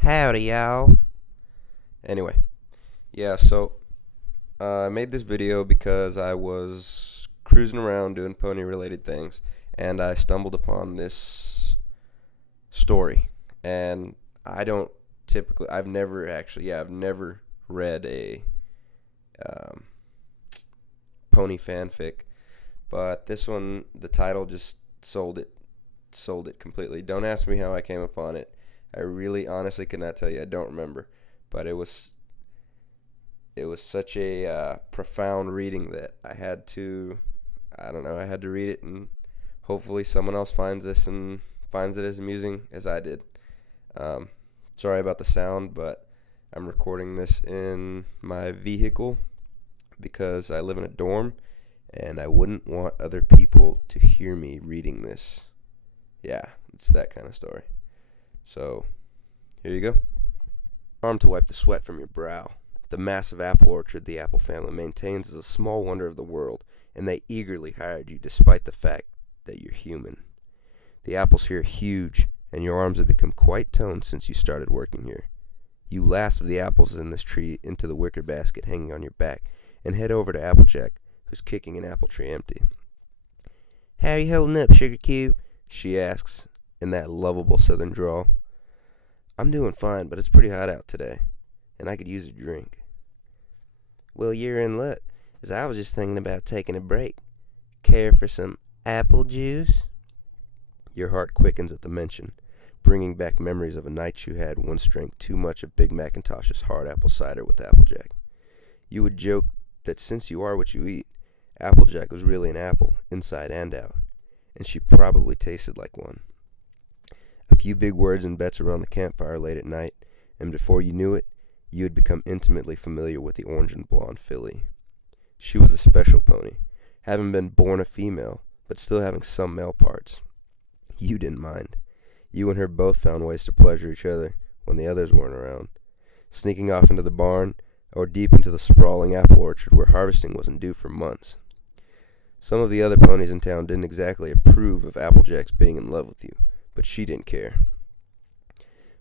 Howdy, y'all. Anyway, yeah, so I made this video because I was cruising around doing pony related things and I stumbled upon this story. And I don't typically, I've never read a um, pony fanfic, but this one, the title just sold it completely. Don't ask me how I came upon it. I really honestly could not tell you. I don't remember, but it was such a profound reading that I don't know, I had to read it, and hopefully someone else finds this and finds it as amusing as I did. Um, Sorry about the sound, but I'm recording this in my vehicle because I live in a dorm and I wouldn't want other people to hear me reading this. Yeah, it's that kind of story. So, here you go. Arm to wipe the sweat from your brow. The massive apple orchard the Apple family maintains is a small wonder of the world, and they eagerly hired you despite the fact that you're human. The apples here are huge, and your arms have become quite toned since you started working here. You lasso the apples in this tree into the wicker basket hanging on your back, and head over to Applejack, who's kicking an apple tree empty. "How you holding up, Sugar Cube?" she asks, in that lovable southern drawl. "I'm doing fine, but it's pretty hot out today, and I could use a drink." "Well, you're in luck, as I was just thinking about taking a break. Care for some apple juice?" Your heart quickens at the mention, bringing back memories of a night you had once drank too much of Big Macintosh's hard apple cider with Applejack. You would joke that since you are what you eat, Applejack was really an apple, inside and out, and she probably tasted like one. A few big words and bets around the campfire late at night, and before you knew it, you had become intimately familiar with the orange and blonde filly. She was a special pony, having been born a female, but still having some male parts. You didn't mind. You and her both found ways to pleasure each other when the others weren't around, sneaking off into the barn or deep into the sprawling apple orchard where harvesting wasn't due for months. Some of the other ponies in town didn't exactly approve of Applejack's being in love with you, but she didn't care.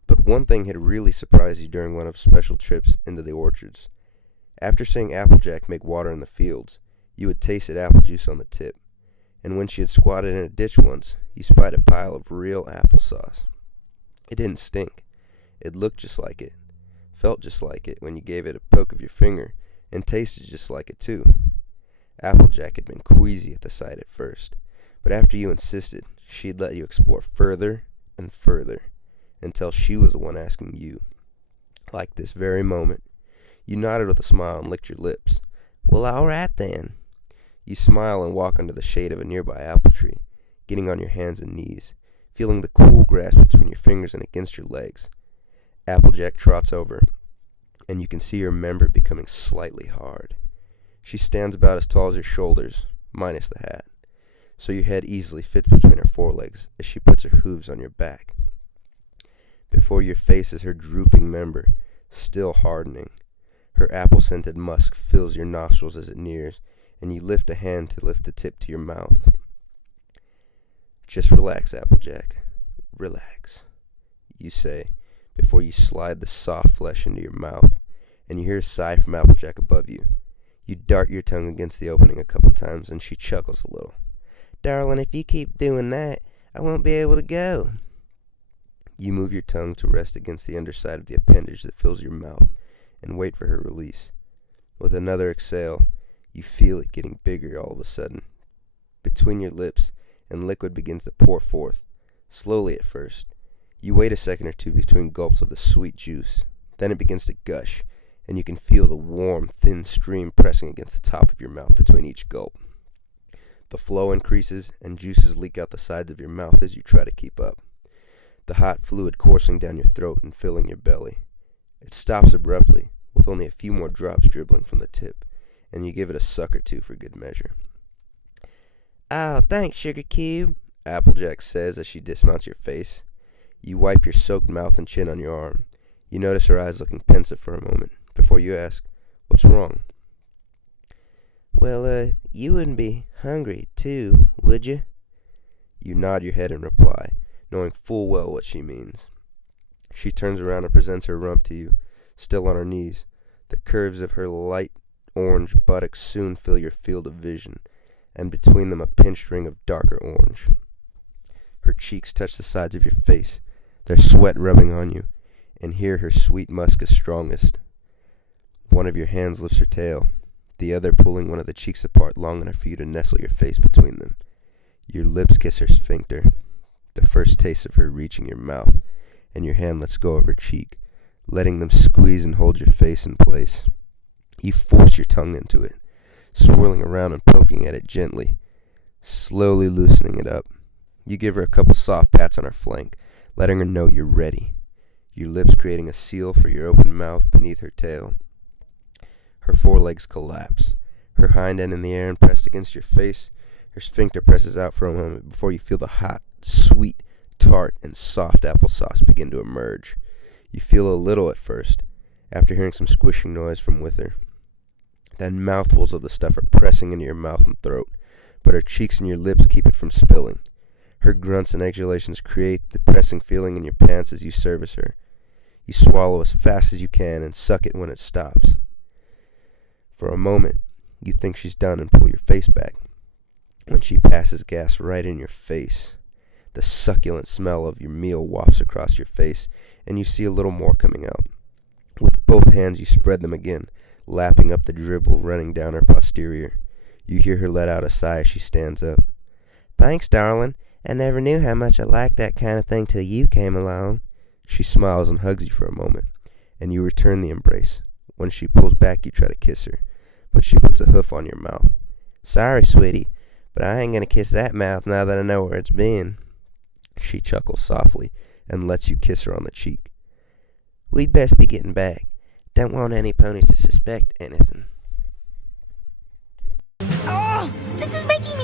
But one thing had really surprised you during one of special trips into the orchards. After seeing Applejack make water in the fields, you had tasted apple juice on the tip, and when she had squatted in a ditch once, you spied a pile of real applesauce. It didn't stink. It looked just like it, felt just like it when you gave it a poke of your finger, and tasted just like it too. Applejack had been queasy at the sight at first, but after you insisted, she'd let you explore further and further, until she was the one asking you. Like this very moment. You nodded with a smile and licked your lips. "Well, all right then." You smile and walk under the shade of a nearby apple tree, getting on your hands and knees, feeling the cool grass between your fingers and against your legs. Applejack trots over, and you can see her member becoming slightly hard. She stands about as tall as your shoulders, minus the hat, so your head easily fits between her forelegs as she puts her hooves on your back. Before your face is her drooping member, still hardening. Her apple-scented musk fills your nostrils as it nears, and you lift a hand to lift the tip to your mouth. "Just relax, Applejack. Relax," you say, before you slide the soft flesh into your mouth, and you hear a sigh from Applejack above you. You dart your tongue against the opening a couple times, and she chuckles a little. "Darling, if you keep doing that, I won't be able to go." You move your tongue to rest against the underside of the appendage that fills your mouth, and wait for her release. With another exhale, you feel it getting bigger all of a sudden, between your lips, and liquid begins to pour forth, slowly at first. You wait a second or two between gulps of the sweet juice. Then it begins to gush, and you can feel the warm, thin stream pressing against the top of your mouth between each gulp. The flow increases, and juices leak out the sides of your mouth as you try to keep up, the hot fluid coursing down your throat and filling your belly. It stops abruptly, with only a few more drops dribbling from the tip, and you give it a suck or two for good measure. "Oh, thanks, Sugar Cube," Applejack says as she dismounts your face. You wipe your soaked mouth and chin on your arm. You notice her eyes looking pensive for a moment, before you ask, "What's wrong?" "Well, you wouldn't be hungry, too, would you?" You nod your head in reply, knowing full well what she means. She turns around and presents her rump to you, still on her knees. The curves of her light orange buttocks soon fill your field of vision, and between them a pinched ring of darker orange. Her cheeks touch the sides of your face, their sweat rubbing on you, and here her sweet musk is strongest. One of your hands lifts her tail, the other pulling one of the cheeks apart long enough for you to nestle your face between them. Your lips kiss her sphincter, the first taste of her reaching your mouth, and your hand lets go of her cheek, letting them squeeze and hold your face in place. You force your tongue into it, swirling around and poking at it gently, slowly loosening it up. You give her a couple soft pats on her flank, letting her know you're ready, your lips creating a seal for your open mouth beneath her tail. Her forelegs collapse, her hind end in the air and pressed against your face. Her sphincter presses out for a moment before you feel the hot, sweet, tart, and soft applesauce begin to emerge. You feel a little at first, after hearing some squishing noise from with her. Then mouthfuls of the stuff are pressing into your mouth and throat, but her cheeks and your lips keep it from spilling. Her grunts and exhalations create the pressing feeling in your pants as you service her. You swallow as fast as you can and suck it when it stops. For a moment, you think she's done and pull your face back, when she passes gas right in your face. The succulent smell of your meal wafts across your face, and you see a little more coming out. With both hands you spread them again, lapping up the dribble running down her posterior. You hear her let out a sigh as she stands up. "Thanks, darling. I never knew how much I liked that kind of thing till you came along." She smiles and hugs you for a moment, and you return the embrace. When she pulls back, you try to kiss her, but she puts a hoof on your mouth. "Sorry, sweetie, but I ain't gonna kiss that mouth now that I know where it's been." She chuckles softly and lets you kiss her on the cheek. "We'd best be getting back. Don't want any pony to suspect anything." Oh, this is making